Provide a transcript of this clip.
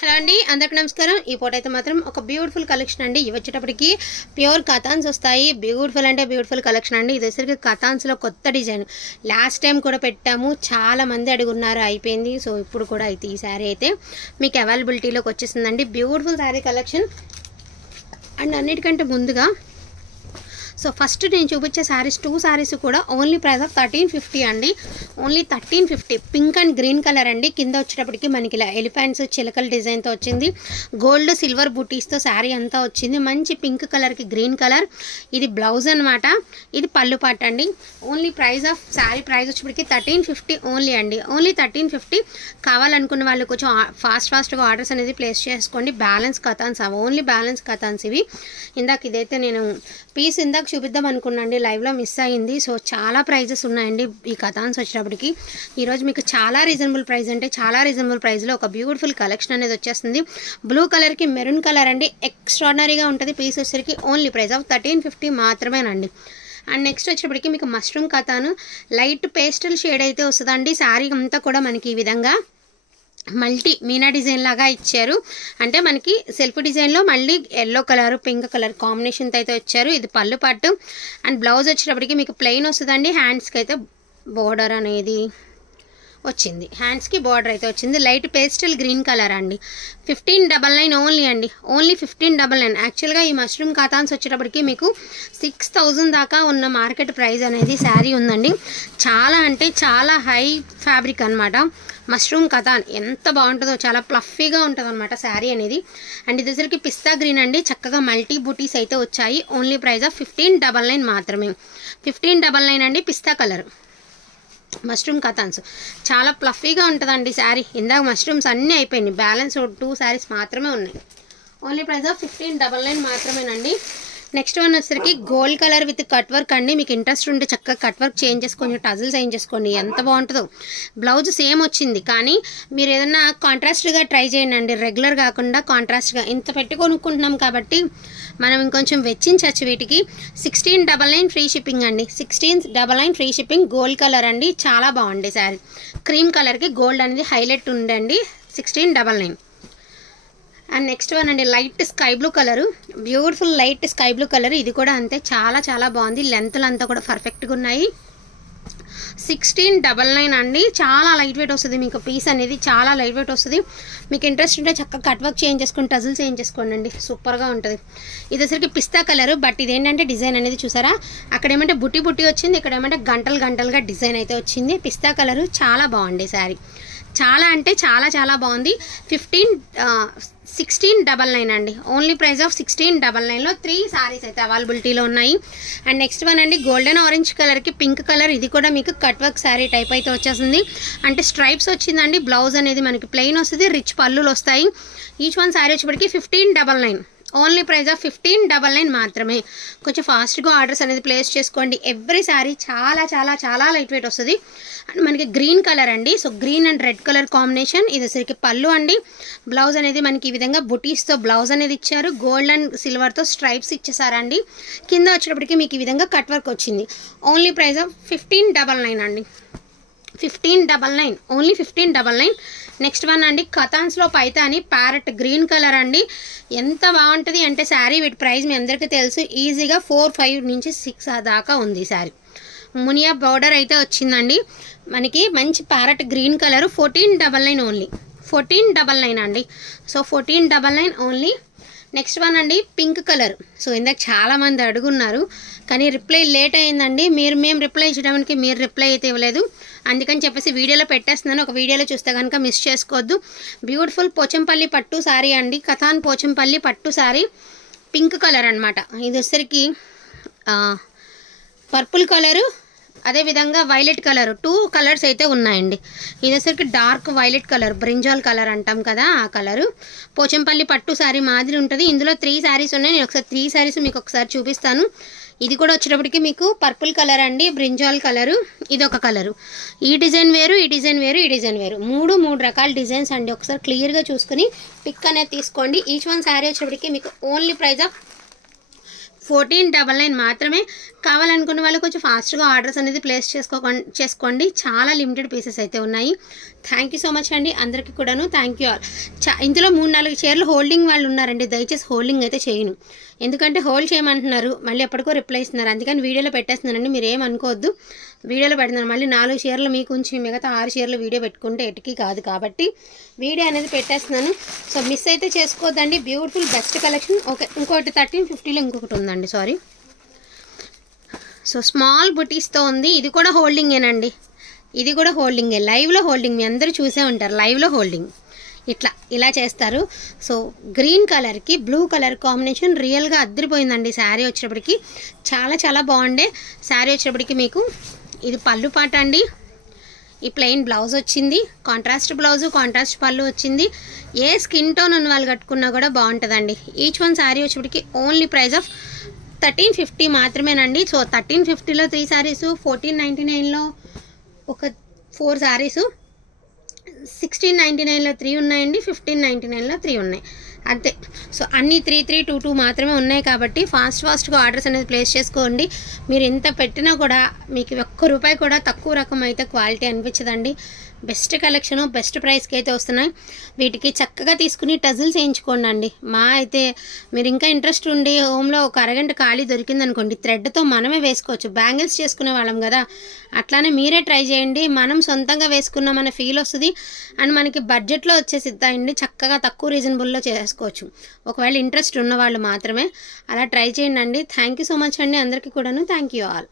Hello అండి, అందరికి నమస్కారం. ఈ పూట అయితే మాత్రం ఒక బ్యూటిఫుల్ కలెక్షన్ అండి. ఇవి వచ్చేటప్పటికి ప్యూర్ కథాన్స్ వస్తాయి. బ్యూటిఫుల్ అంటే బ్యూటిఫుల్ కలెక్షన్ అండి. ఇది వచ్చేసరికి కథాన్స్లో కొత్త డిజైన్. లాస్ట్ టైం కూడా పెట్టాము, చాలా మంది అడుగున్నారు, అయిపోయింది. సో ఇప్పుడు కూడా అయితే ఈ శారీ అయితే మీకు అవైలబిలిటీలోకి వచ్చేసిందండి. Beautiful sari collection. అండ్ అన్నిటికంటే ముందుగా సో ఫస్ట్ నేను చూపించే శారీస్ 2 శారీస్ కూడా ఓన్లీ ప్రైస్ ఆఫ్ 1350 అండి. Only 1350. Pink and green colour అండి. కింద వచ్చేటప్పటికి మనకి ఇలా ఎలిఫెంట్స్ చిలకల డిజైన్తో వచ్చింది. గోల్డ్ సిల్వర్ బూటీస్తో శారీ అంతా వచ్చింది. మంచి పింక్ కలర్కి గ్రీన్ కలర్. ఇది బ్లౌజ్ అనమాట. ఇది పళ్ళు పాట అండి. Only price of sari price వచ్చేటప్పటికి 1350 ఓన్లీ అండి. ఓన్లీ 1350. కావాలనుకున్న వాళ్ళు కొంచెం ఫాస్ట్గా ఆర్డర్స్ అనేది ప్లేస్ చేసుకోండి. బ్యాలెన్స్ కథాన్స్, ఓన్లీ బ్యాలెన్స్ కథాన్స్ ఇవి. ఇందాక ఇదైతే నేను పీస్ ఇందాక చూపిద్దాం అనుకున్నాండి, లైవ్లో మిస్ అయ్యింది. సో చాలా ప్రైజెస్ ఉన్నాయండి ఈ కథాన్స్ వచ్చేటప్పటికి. ఈరోజు మీకు చాలా రీజనబుల్ ప్రైస్ అంటే చాలా రీజనబుల్ ప్రైస్లో ఒక బ్యూటిఫుల్ కలెక్షన్ అనేది వచ్చేస్తుంది. బ్లూ కలర్కి మెరూన్ కలర్ అండి. ఎక్స్ట్రాడినరీగా ఉంటుంది. పీస్ వచ్చేసరికి ఓన్లీ ప్రైస్ ఆఫ్ 1350 మాత్రమేనండి. అండ్ నెక్స్ట్ వచ్చేటప్పటికి మీకు మష్రూమ్ కథాను లైట్ పేస్టల్ షేడ్ అయితే వస్తుందండి. శారీ అంతా కూడా మనకి ఈ విధంగా మల్టీ మీనా డిజైన్ లాగా ఇచ్చారు. అంటే మనకి సెల్ఫ్ డిజైన్లో మళ్ళీ ఎల్లో కలర్ పింక్ కలర్ కాంబినేషన్తో అయితే వచ్చారు. ఇది పళ్ళు పట్టు. అండ్ బ్లౌజ్ వచ్చేటప్పటికి మీకు ప్లెయిన్ వస్తుందండి. హ్యాండ్స్కి అయితే బోర్డర్ అనేది వచ్చింది. హ్యాండ్స్కి బార్డర్ అయితే వచ్చింది. లైట్ పేస్టల్ గ్రీన్ కలర్ అండి. 1599 ఓన్లీ అండి. ఓన్లీ 1599. యాక్చువల్గా ఈ మష్రూమ్ కథాన్స్ వచ్చేటప్పటికి మీకు 6000 దాకా ఉన్న మార్కెట్ ప్రైస్ అనేది శారీ ఉందండి. చాలా అంటే చాలా హై ఫ్యాబ్రిక్ అనమాట. మష్రూమ్ కథాన్ ఎంత బాగుంటుందో, చాలా ప్లఫీగా ఉంటుంది అనమాట శారీ అనేది. అండ్ ఇది వచ్చరికి పిస్తా గ్రీన్ అండి. చక్కగా మల్టీ బూటీస్ అయితే వచ్చాయి. ఓన్లీ ప్రైస్ ఆఫ్ 1599 మాత్రమే. 1599 అండి. పిస్తా కలర్ మష్రూమ్ కథాన్స్ చాలా ప్లఫీగా ఉంటుందండి శారీ. ఇందాక మష్రూమ్స్ అన్నీ అయిపోయినాయి. బ్యాలెన్స్ 2 శారీస్ మాత్రమే ఉన్నాయి. ఓన్లీ ప్రైస్ ఆఫ్ 1599 మాత్రమేనండి. నెక్స్ట్ వన్ వచ్చేసరికి gold colour with cut work అండి. మీకు ఇంట్రెస్ట్ ఉంటే చక్కగా కట్ వర్క్ చేంజ్ చేసుకొని టజిల్స్ చేంజ్ చేసుకోండి. ఎంత బాగుంటుందో. బ్లౌజ్ సేమ్ వచ్చింది, కానీ మీరు ఏదన్నా కాంట్రాస్ట్గా ట్రై చేయండి అండి. రెగ్యులర్ కాకుండా కాంట్రాస్ట్గా. ఇంత పెట్టి కొనుక్కుంటున్నాం కాబట్టి మనం ఇంకొంచెం వెచ్చించవచ్చు వీటికి. 1699 ఫ్రీ షిప్పింగ్ అండి. 1699 ఫ్రీ షిప్పింగ్. గోల్డ్ కలర్ అండి. చాలా బాగుంది శారీ. క్రీమ్ కలర్కి గోల్డ్ అనేది హైలైట్ ఉండండి. 1699. అండ్ నెక్స్ట్ వన్ అండి light sky blue colour. Beautiful light sky blue colour. ఇది కూడా అంతే, చాలా చాలా బాగుంది. లెంత్లు అంతా కూడా పర్ఫెక్ట్గా ఉన్నాయి. 1699 అండి. చాలా లైట్ వెయిట్ వస్తుంది మీకు. పీస్ అనేది చాలా లైట్ వెయిట్ వస్తుంది. మీకు ఇంట్రెస్ట్ ఉంటే చక్కగా కట్ వర్క్ చేంజ్ చేసుకొని టజిల్స్ చేంజ్ చేసుకోండి అండి. సూపర్గా ఉంటుంది. ఇది వచ్చరికి పిస్తా కలరు. బట్ ఇదేంటంటే డిజైన్ అనేది చూసారా, అక్కడ ఏమంటే బుట్టి బుట్టి వచ్చింది, ఇక్కడ ఏమంటే గంటలు గంటలుగా డిజైన్ అయితే వచ్చింది. పిస్తా కలరు చాలా బాగుంది శారీ. చాలా అంటే చాలా చాలా బాగుంది. 1699 అండి. ఓన్లీ ప్రైస్ ఆఫ్ 1699లో 3 శారీస్ అయితే అవైలబిలిటీలో ఉన్నాయి. అండ్ నెక్స్ట్ వన్ అండి గోల్డెన్ ఆరెంజ్ కలర్కి పింక్ కలర్. ఇది కూడా మీకు కట్ వర్క్ శారీ టైప్ అయితే వచ్చేసింది. అంటే స్ట్రైప్స్ వచ్చిందండి. బ్లౌజ్ అనేది మనకి ప్లెయిన్ వస్తుంది. రిచ్ పళ్ళులు వస్తాయి. ఈచ్ వన్ శారీ వచ్చేప్పటికి 1599. ఓన్లీ ప్రైస్ ఆఫ్ 1599 మాత్రమే. కొంచెం ఫాస్ట్గా ఆర్డర్స్ అనేది ప్లేస్ చేసుకోండి. ఎవ్రీ శారీ చాలా చాలా చాలా లైట్ వెయిట్ వస్తుంది. అండ్ మనకి గ్రీన్ కలర్ అండి. So green and red colour combination. ఇది వచ్చరికి పళ్ళు అండి. బ్లౌజ్ అనేది మనకి ఈ విధంగా బుటీస్తో బ్లౌజ్ అనేది ఇచ్చారు. గోల్డ్ అండ్ సిల్వర్తో స్ట్రైప్స్ ఇచ్చేసారండి. కింద వచ్చేటప్పటికి మీకు ఈ విధంగా కట్ వర్క్ వచ్చింది. ఓన్లీ ప్రైస్ ఆఫ్ 1599 అండి. 1599. ఓన్లీ 1599. నెక్స్ట్ వన్ అండి కథాన్స్లో పైతాని ప్యారెట్ గ్రీన్ కలర్ అండి. ఎంత బాగుంటుంది అంటే శారీ వీటి ప్రైస్ మీ అందరికీ తెలుసు. ఈజీగా 4-5 నుంచి 6 దాకా ఉంది శారీ. మునియా బార్డర్ అయితే వచ్చిందండి. మనకి మంచి ప్యారెట్ గ్రీన్ కలర్. 1499 ఓన్లీ. 1499 అండి. So 1499 only. నెక్స్ట్ వన్ అండి పింక్ కలర్. సో ఇందాక చాలామంది అడుగున్నారు, కానీ రిప్లై లేట్ అయిందండి. మేము రిప్లై ఇచ్చడానికి మీరు రిప్లై అయితే ఇవ్వలేదు. అందుకని చెప్పేసి వీడియోలో పెట్టేస్తున్నాను. ఒక వీడియోలో చూస్తే కనుక మిస్ చేసుకోవద్దు. బ్యూటిఫుల్ పోచంపల్లి పట్టు శారీ అండి. కథాన్ పోచంపల్లి పట్టు శారీ. పింక్ కలర్ అనమాట. ఇది వచ్చరికి పర్పుల్ కలరు, అదేవిధంగా వైలెట్ కలర్. 2 కలర్స్ అయితే ఉన్నాయండి. ఇది వచ్చరికి dark violet colour, brinjal colour అంటాం కదా, ఆ కలరు. పోచంపల్లి పట్టు శారీ మాదిరి ఉంటుంది. ఇందులో 3 శారీస్ ఉన్నాయి. నేను ఒకసారి 3 శారీస్ మీకు ఒకసారి చూపిస్తాను. ఇది కూడా వచ్చేటప్పటికి మీకు పర్పుల్ కలర్ అండి. Brinjal colour. ఇది ఒక కలరు. ఈ డిజైన్ వేరు, ఈ డిజైన్ వేరు, ఈ డిజైన్ వేరు. 3 రకాల డిజైన్స్ అండి. ఒకసారి క్లియర్గా చూసుకుని పిక్ అనేది తీసుకోండి. ఈచ్ వన్ శారీ వచ్చేటప్పటికి మీకు ఓన్లీ ప్రైస్ ఆఫ్ 1499 మాత్రమే. కావాలనుకున్న వాళ్ళు కొంచెం ఫాస్ట్గా ఆర్డర్స్ అనేది ప్లేస్ చేసుకోండి. చాలా లిమిటెడ్ పీసెస్ అయితే ఉన్నాయి. థ్యాంక్ యూ సో మచ్ అండి అందరికీ కూడాను. Thank you all. ఇందులో 3-4 చీరలు హోల్డింగ్ వాళ్ళు ఉన్నారండి. దయచేసి హోల్డింగ్ అయితే చేయను, ఎందుకంటే హోల్డ్ చేయమంటున్నారు, మళ్ళీ ఎప్పటికో రిప్లై ఇస్తున్నారు. అందుకని వీడియోలో పెట్టేస్తున్నానండి, మీరు ఏమనుకోవద్దు. వీడియోలో పెడుతున్నాను. మళ్ళీ 4 చీరలు మీకు ఉంచి మిగతా 6 చీరలు వీడియో పెట్టుకుంటే ఎటుకి కాదు, కాబట్టి వీడియో అనేది పెట్టేస్తున్నాను. సో మిస్ అయితే చేసుకోవద్దండి. Beautiful best collection. ఓకే, ఇంకోటి 1350లో ఇంకొకటి ఉందండి, సారీ. సో స్మాల్ బుటీస్తో ఉంది. ఇది కూడా హోల్డింగేనండి, ఇది కూడా హోల్డింగే. లైవ్లో హోల్డింగ్ మీ అందరూ చూసే ఉంటారు. లైవ్లో హోల్డింగ్ ఇలా చేస్తారు. సో గ్రీన్ కలర్కి బ్లూ కలర్ కాంబినేషన్ రియల్గా అద్దరిపోయిందండి. శారీ వచ్చేటప్పటికి చాలా చాలా బాగుండే. శారీ వచ్చేటప్పటికి మీకు ఇది పళ్ళు పాట అండి. ఈ ప్లెయిన్ బ్లౌజ్ వచ్చింది, కాంట్రాస్ట్ బ్లౌజు, కాంట్రాస్ట్ పళ్ళు వచ్చింది. ఏ స్కిన్ టోన్ ఉన్న వాళ్ళు కట్టుకున్నా కూడా బాగుంటుందండి. ఈచ్ వన్ శారీ వచ్చేటప్పటికి ఓన్లీ ప్రైస్ ఆఫ్ 1350 మాత్రమేనండి. సో 1350లో 3 శారీసు, 1499లో ఒక 4 శారీసు, 1699లో 3 ఉన్నాయండి, 1599లో 3 ఉన్నాయి అంతే. సో అన్నీ 3322 మాత్రమే ఉన్నాయి, కాబట్టి ఫాస్ట్గా ఆర్డర్స్ అనేది ప్లేస్ చేసుకోండి. మీరు ఎంత పెట్టినా కూడా మీకు ₹1 కూడా తక్కువ రకం అయితే క్వాలిటీ అనిపించదండి. బెస్ట్ కలెక్షను, బెస్ట్ ప్రైస్కి అయితే వస్తున్నాయి. వీటికి చక్కగా తీసుకుని టజిల్స్ వేయించుకోండి అండి. మా అయితే మీరు ఇంకా ఇంట్రెస్ట్ ఉండి హోమ్లో ఒక అరగంట ఖాళీ దొరికిందనుకోండి, థ్రెడ్తో మనమే వేసుకోవచ్చు. బ్యాంగిల్స్ చేసుకునే వాళ్ళం కదా, అట్లానే మీరే ట్రై చేయండి. మనం సొంతంగా వేసుకున్న మన ఫీల్ వస్తుంది అండ్ మనకి బడ్జెట్లో వచ్చేసిద్దాయండి. చక్కగా తక్కువ రీజనబుల్లో చేసుకోవచ్చు, ఒకవేళ ఇంట్రెస్ట్ ఉన్న వాళ్ళు మాత్రమే. అలా ట్రై చేయండి అండి. థ్యాంక్ యూ సో మచ్ అండి అందరికీ కూడాను. Thank you all.